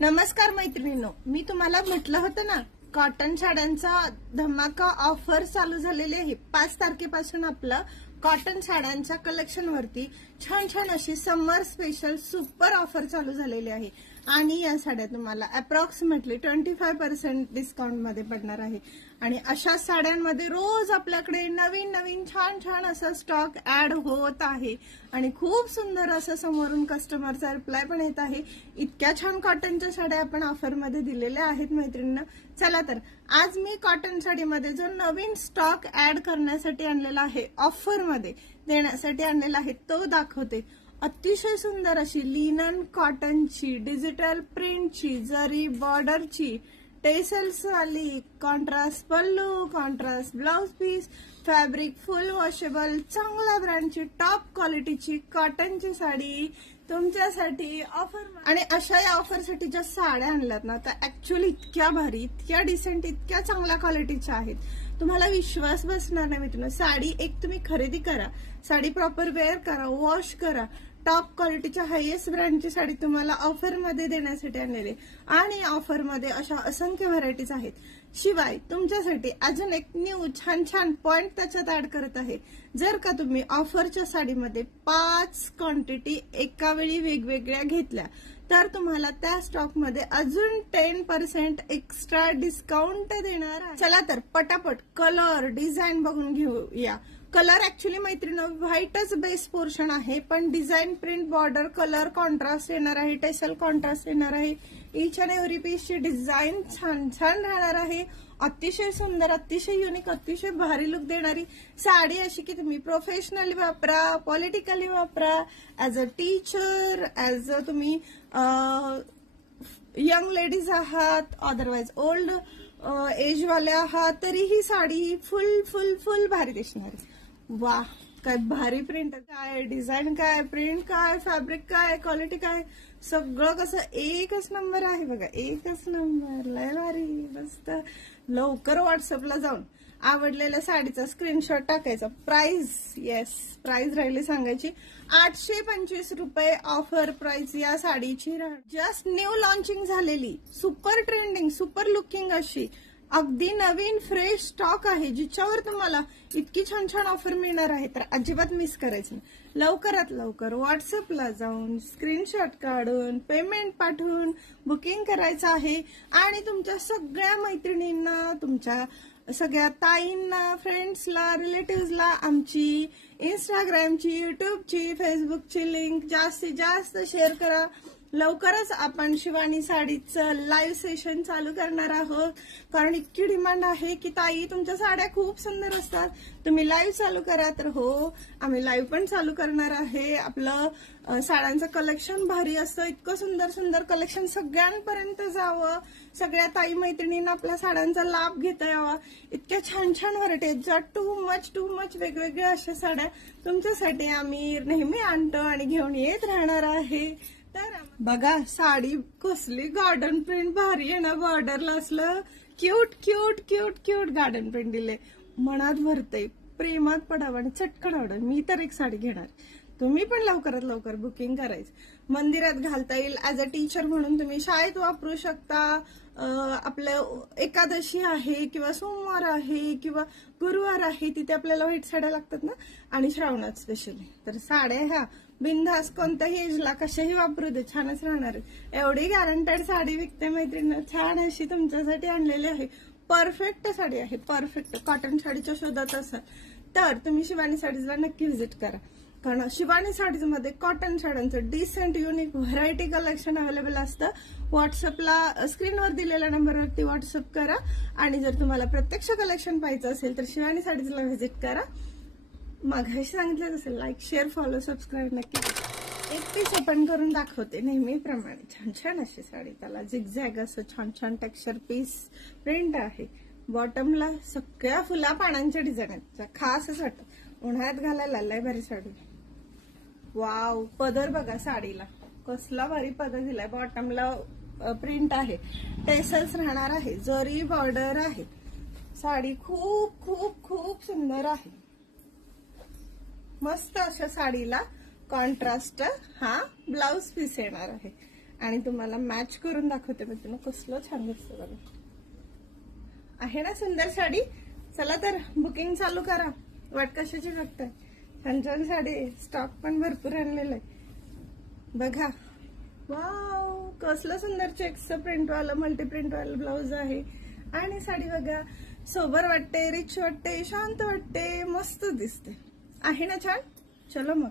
नमस्कार मैत्रिणींनो, मी तुम्हाला म्हटलं होतं ना कॉटन साड्यांचा धमाका ऑफर चालू झालेली आहे। 5 तारखेपासून आपलं कॉटन साड्यांच्या कलेक्शन वरती छान छान अशी समर स्पेशल सुपर ऑफर चालू झालेली आहे आणि या साड्या तुम्हाला अप्रॉक्सिमेटली 25% डिस्काउंट मध्ये पडणार आहे। आणि अशा साड्यांमध्ये रोज आपल्याकडे नवीन नवीन छान छान असं स्टॉक ऍड होत आहे आणि खूप सुंदर असं समोरून कस्टमरचा रिप्लाय पण येत आहे। इतक्या छान कॉटनच्या साड्या आपण ऑफर मध्ये दिलेल्या आहेत मैत्रिणींना। चला तर आज मी कॉटन साडीमध्ये जो नवीन स्टॉक ऍड करण्यासाठी आणलेला आहे, ऑफर मध्ये देण्यासाठी आणलेला आहे तो दाखवते। अतिशय सुंदर अशी लिनन कॉटनची डिजिटल प्रिंटची जरी बॉर्डरची टेसल्स वाली contrast pallu contrast blouse piece fabric full washable चांगल्या ब्रँडची टॉप क्वालिटीची कॉटनची साडी तुमच्यासाठी ऑफर। आणि अशा या ऑफर साठी ज्या साड्या आणल्यात ना त्या ऍक्च्युअली इतक्या भारी इतक्या डिसेंट इतक्या चांगल्या क्वालिटीच्या आहेत, तुम्हाला विश्वास बसणार नाही मित्रांनो। साडी एक तुम्ही खरेदी करा, साडी प्रॉपर वेअर करा, वॉश करा, टॉप क्वालिटीच्या हायेस्ट ब्रँडची साडी तुम्हाला ऑफर मध्ये देण्यासाठी आणलेली आणि ऑफर मध्ये अशा असंख्य व्हरायटीज आहेत। शिवाय तुमच्यासाठी अजून एक न्यू छान छान पॉइंट त्याच्यात ऍड करत आहे। जर का तुम्ही ऑफरच्या साडीमध्ये 5 क्वांटिटी एका वेळी वेगवेगळ्या घेतल्या तर तुम्हाला त्या स्टॉक मध्ये अजून 10% एक्स्ट्रा डिस्काउंट देणार आहे। चला तर पटापट कलर डिझाईन बघून घेऊया। कलर ऍक्च्युअली मैत्रिणी व्हाईटच बेस पोर्शन आहे, पण design print border colour contrast येणार आहे, टेसल कॉन्ट्रास्ट येणार आहे। इच अँड एव्हरी पीसची डिझाईन छान छान राहणार आहे। अतिशय सुंदर अतिशय युनिक अतिशय भारी लुक देणारी साडी अशी की तुम्ही प्रोफेशनली वापरा, पॉलिटिकली वापरा, as a teacher, as a तुम्ही यंग लेडीज आहात, अदरवाइज ओल्ड एज वाले आहात, तरी ही साडी फुल फुल फुल भारी दिसणार आहे। वाह, काय भारी प्रिंट काय, डिझाईन काय, प्रिंट काय, फॅब्रिक काय, क्वालिटी काय, सगळं कसं एकच नंबर आहे बघा, एकच नंबर, लय भारी मस्त। लवकर व्हॉट्सअपला जाऊन आवडलेल्या साडीचा स्क्रीनशॉट टाकायचा। प्राइस येस प्राइस राहिली सांगायची 825 रुपये ऑफर प्राइस या साडीची। जस्ट न्यू लॉन्चिंग झालेली सुपर ट्रेंडिंग सुपर लुकिंग अशी अगदी नवीन फ्रेश स्टॉक आहे, जिच्यावर तुम्हाला इतकी छान छान ऑफर मिळणार आहे, तर अजिबात मिस करायचं नाही। लवकरात लवकर व्हॉट्सअपला जाऊन स्क्रीनशॉट काढून पेमेंट पाठवून बुकिंग करायचं आहे आणि तुमच्या सगळ्या मैत्रिणींना, तुमच्या सगळ्या ताईंना, फ्रेंड्सला, रिलेटिव्हजला आमची इंस्टाग्रामची, युट्यूबची, फेसबुकची लिंक जास्तीत जास्त शेअर करा। लवकरच आपण शिवानी साडीचं लाईव्ह सेशन चालू करणार आहोत, कारण इतकी डिमांड आहे की ताई तुमच्या साड्या खूप सुंदर असतात, तुम्ही लाईव्ह चालू करा। तर हो, आम्ही लाईव्ह पण चालू करणार आहे। आपलं साड्यांचं कलेक्शन भारी असतं, इतकं सुंदर सुंदर कलेक्शन सगळ्यांपर्यंत जावं, सगळ्या ताई मैत्रिणींना आपल्या साड्यांचा लाभ घेता यावा। इतक्या छान छान व्हरायटी ज्या टू मच वेगवेगळ्या अशा साड्या तुमच्यासाठी आम्ही नेहमी आणतो आणि घेऊन येत राहणार आहे। तर बघा साडी कसली गार्डन प्रिंट भारी आहे ना, बॉर्डरला असलं cute cute cute cute garden print दिले, मनात भरतय, प्रेमात पडावं आणि चटकन आवडेल। मी तर एक साडी घेणार, तुम्ही पण लवकरात लवकर बुकिंग करायचं। मंदिरात घालता येईल, ऍज अ टीचर म्हणून तुम्ही शाळेत वापरू शकता। आपलं एकादशी आहे किंवा सोमवार आहे किंवा गुरुवार आहे, तिथे आपल्याला व्हाईट साड्या लागतात ना, आणि श्रावणात स्पेशली, तर साड्या ह्या बिनधास्त कोणत्याही एजला कशाही वापरू दे छानच राहणार आहे। एवढी गॅरंटेड साडी विकते मैत्रिणी, छान अशी तुमच्यासाठी आणलेली आहे। परफेक्ट साडी आहे, परफेक्ट। कॉटन साडीच्या शोधात असाल तर तुम्ही शिवानी साडीजला नक्की व्हिजिट करा, कारण शिवानी साडीज मध्ये कॉटन साड्यांचं decent unique variety collection available असतं। व्हॉट्सअपला स्क्रीनवर दिलेल्या नंबरवरती व्हॉट्सअप करा आणि जर तुम्हाला प्रत्यक्ष कलेक्शन पाहायचं असेल तर शिवानी साडीजला व्हिजिट करा। माघाशी सांगितलं असेल लाईक शेअर फॉलो सबस्क्राईब नक्की। एक पीस ओपन करून दाखवते नेहमीप्रमाणे, छान छान अशी साडी, त्याला झिगझॅग असं छान छान टेक्स्चर पीस प्रिंट आहे। बॉटमला सगळ्या फुला पानांच्या डिझाईन आहेत, खासच वाटत उन्हाळ्यात घालायला लय भारी साडी। वाव, पदर बघा साडीला कसला भारी पदर दिलाय, बॉटमला प्रिंट आहे, टेसल्स राहणार आहे, जरी बॉर्डर आहे। साडी खूप खूप खूप सुंदर आहे, मस्त अशा साडीला कॉन्ट्रास्ट हा ब्लाउज पीस येणार आहे आणि तुम्हाला मॅच करून दाखवते मी. तुम्ही कसलं छान दिसतं बघा. आहे ना सुंदर साडी. चला तर बुकिंग चालू करा. वाट कशाची बघताय. छान छान साडी. स्टॉक पण भरपूर आणलेला आहे बघा. वाव, कसलं सुंदर चेक्सचं प्रिंटवालं मल्टी प्रिंटवालं ब्लाऊज आहे. आणि साडी बघा, सोबर वाटते, रिच वाटते, शांत वाटते, मस्त दिसते. आहे ना छान. चलो मग.